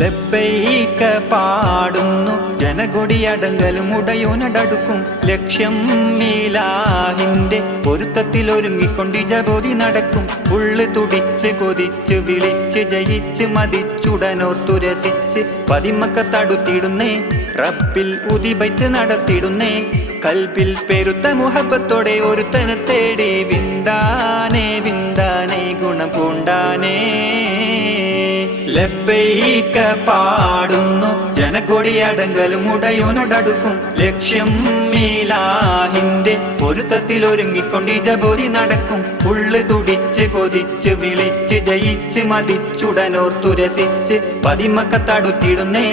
ലബ്ബൈക പാടുന്നു ജനകൊടിയടങ്കലും ഉടയോനടടുക്കും ലക്ഷ്യം മീലാഹിന്റെ പൊരുത്തത്തിൽ ഒരുങ്ങിക്കൊണ്ട് ജബോധി നടക്കും. ഉള്ളു തുടിച്ച് കൊതിച്ച് വിളിച്ച് ജയിച്ച് മതിച്ചുടനോർത്തു രസിച്ച് പതിമക്ക തടുത്തിടുന്നേ റബ്ബിൽ ഉദിബൈത്ത് നടത്തിടുന്നേ. കൽബിൽ പെരുത്ത മുഹബത്തോടെ ഒരുത്തനെ തേടി വിണ്ടാനേ വിണ്ടാനേ ഗുണം പൂണ്ടാനേ. ലബ്ബൈക പാടുന്നു ജനകൊടിയടങ്കലും ഉടയോനടടുക്കും ലക്ഷ്യം മീലാഹിന്റെ പൊരുത്തത്തിൽ ഒരുങ്ങിക്കൊണ്ട് ജബോധി നടക്കും. ഉള്ളു തുടിച്ച് കൊതിച്ച് വിളിച്ച് ജയിച്ച് മതിച്ചുടനോർത്തു രസിച്ച് പതിമക്ക തടുത്തിടുന്നേ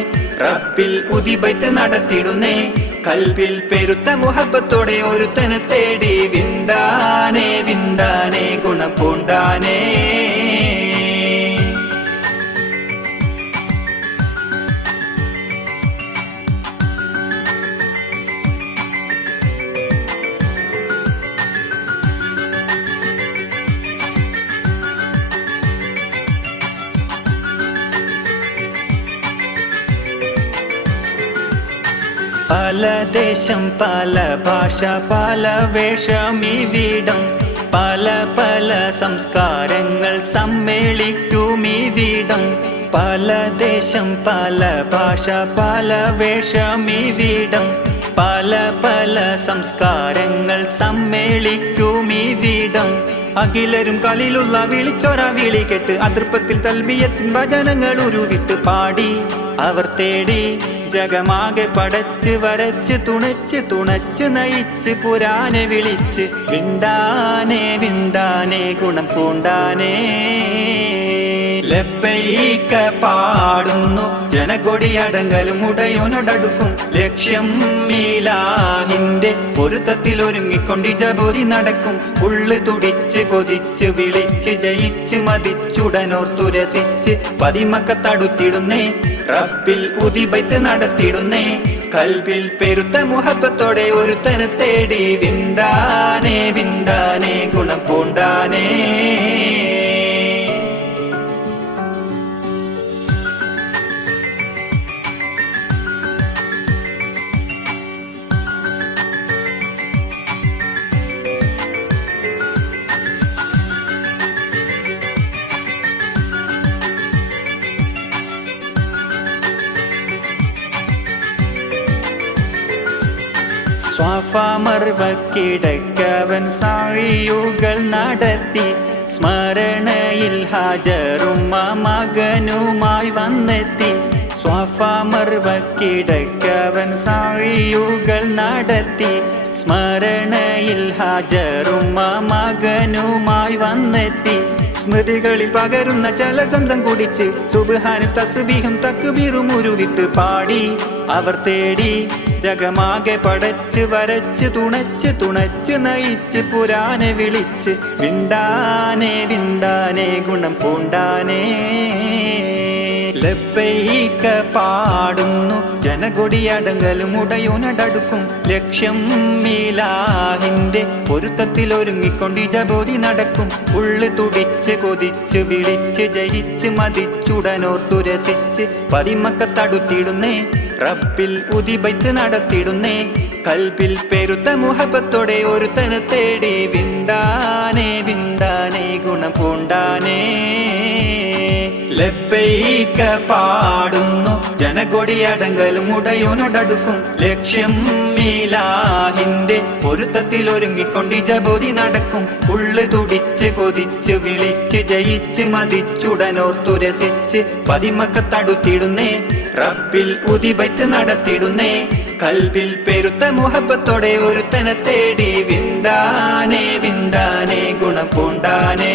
റബ്ബിൽ ഉദിബൈത്ത് നടത്തിടുന്നേ. കൽബിൽ പെരുത്ത മുഹബത്തോടെ ഒരുത്തനെ തേടി വിണ്ടാനേ വിണ്ടാനേ ഗുണം പൂണ്ടാനേ. പല ദേശം പല ഭാഷ പല വേഷമിവിടം പല പല സംസ്കാരങ്ങൾ സമ്മേളിക്കുമിവിടം. പല ദേശം പല ഭാഷ പല വേഷമിവിടം പല പല സംസ്കാരങ്ങൾ സമ്മേളിക്കുമിവിടം. അഖിലരും കളിലുള്ള വിളിച്ചൊര വിളി കേട്ട് അതൃപ്പത്തിൽ തൽബിയത്തിൻ വചനങ്ങൾ ഉരുവിട്ട് പാടി അവർ തേടി ജഗമാകെ പടച്ച് വരച്ച് തുണച്ച് തുണച്ച് നയിച്ച് പുരാനെ വിളിച്ച് വിണ്ടാനേ വിണ്ടാനേ ഗുണം പൂണ്ടാനേ. ലബ്ബൈക പാടുന്നു ജനകൊടിയടങ്കലും ഉടയോനടടുക്കും ലക്ഷ്യം മീലാഹിന്റെ പൊരുത്തത്തിൽ ഒരുങ്ങിക്കൊണ്ട് ജബോധി നടക്കും. ഉള്ളു തുടിച്ച് കൊതിച്ച് വിളിച്ച് ജയിച്ച് മതിച്ചുടനോർത്തു രസിച്ച് പതിമക്ക തടുത്തിടുന്നേ റബ്ബിൽ ഉദിബൈത്ത് നടത്തിടുന്നേ. കൽബിൽ പെരുത്ത മുഹബത്തോടെ ഒരുത്തനെ തേടി വിണ്ടാനേ വിണ്ടാനേ ഗുണം പൂണ്ടാനേ. സ്വാഫ മർവക്കിടക്കവൻ സാഴിയുകൾ നടത്തി സ്മരണയിൽ ഹാജറും മകനുമായി വന്നെത്തി. സ്വാഫ മർവക്കിടക്കവൻ സാഴിയുകൾ നടത്തി സ്മരണയിൽ ഹാജറും മകനുമായി വന്നെത്തി. സ്മൃതികളിൽ പകരുന്ന ജലസംസം കുടിച്ച് സുബ്ഹാനും തസ്ബീഹും തക്ബീറും ഉരുവിട്ട് പാടി അവർ തേടി ജഗമാകെ പടച്ച് വരച്ച് തുണച്ച് തുണച്ച് നയിച്ച് പുരാനെ വിളിച്ച് വിണ്ടാനേ വിണ്ടാനേ ഗുണം പൂണ്ടാനേ. ലബ്ബൈക പാടുന്നു ജനകൊടിയടങ്കലും ഉടയോനടടുക്കും ലക്ഷ്യം മീലാഹിന്റെ പൊരുത്തത്തിൽ ഒരുങ്ങിക്കൊണ്ട് ജബോധി നടക്കും. ഉള്ളു തുടിച്ച് കൊതിച്ച് വിളിച്ച് ജയിച്ച് മതിച്ചുടനോർത്തു രസിച്ച് പതിമക്ക തടുത്തിടുന്നേ റബ്ബിൽ ഉദിബൈത്ത് നടത്തിടുന്നേ. കൽബിൽ പെരുത്ത മുഹബത്തോടെ ഒരുത്തനെ തേടി വിണ്ടാനേ വിണ്ടാനേ ഗുണം പൂണ്ടാനേ. ലബ്ബൈക പാടുന്നു ജനകൊടിയടങ്കലും ഉടയോനടടുക്കും ലക്ഷ്യം മീലാഹിന്റെ പൊരുത്തത്തിൽ ഒരുങ്ങിക്കൊണ്ട് ജബോധി നടക്കും. ഉള്ളു തുടിച്ച് കൊതിച്ച് വിളിച്ച് ജയിച്ച് മതിച്ചുടനോർത്തു രസിച്ച് പതിമക്ക തടുത്തിടുന്നേ റബ്ബിൽ ഉദിബൈത്ത് നടത്തിടുന്നേ. കൽബിൽ പെരുത്ത മുഹബത്തോടെ ഒരുത്തനെ തേടി വിണ്ടാനേ വിണ്ടാനേ ഗുണം പൂണ്ടാനേ.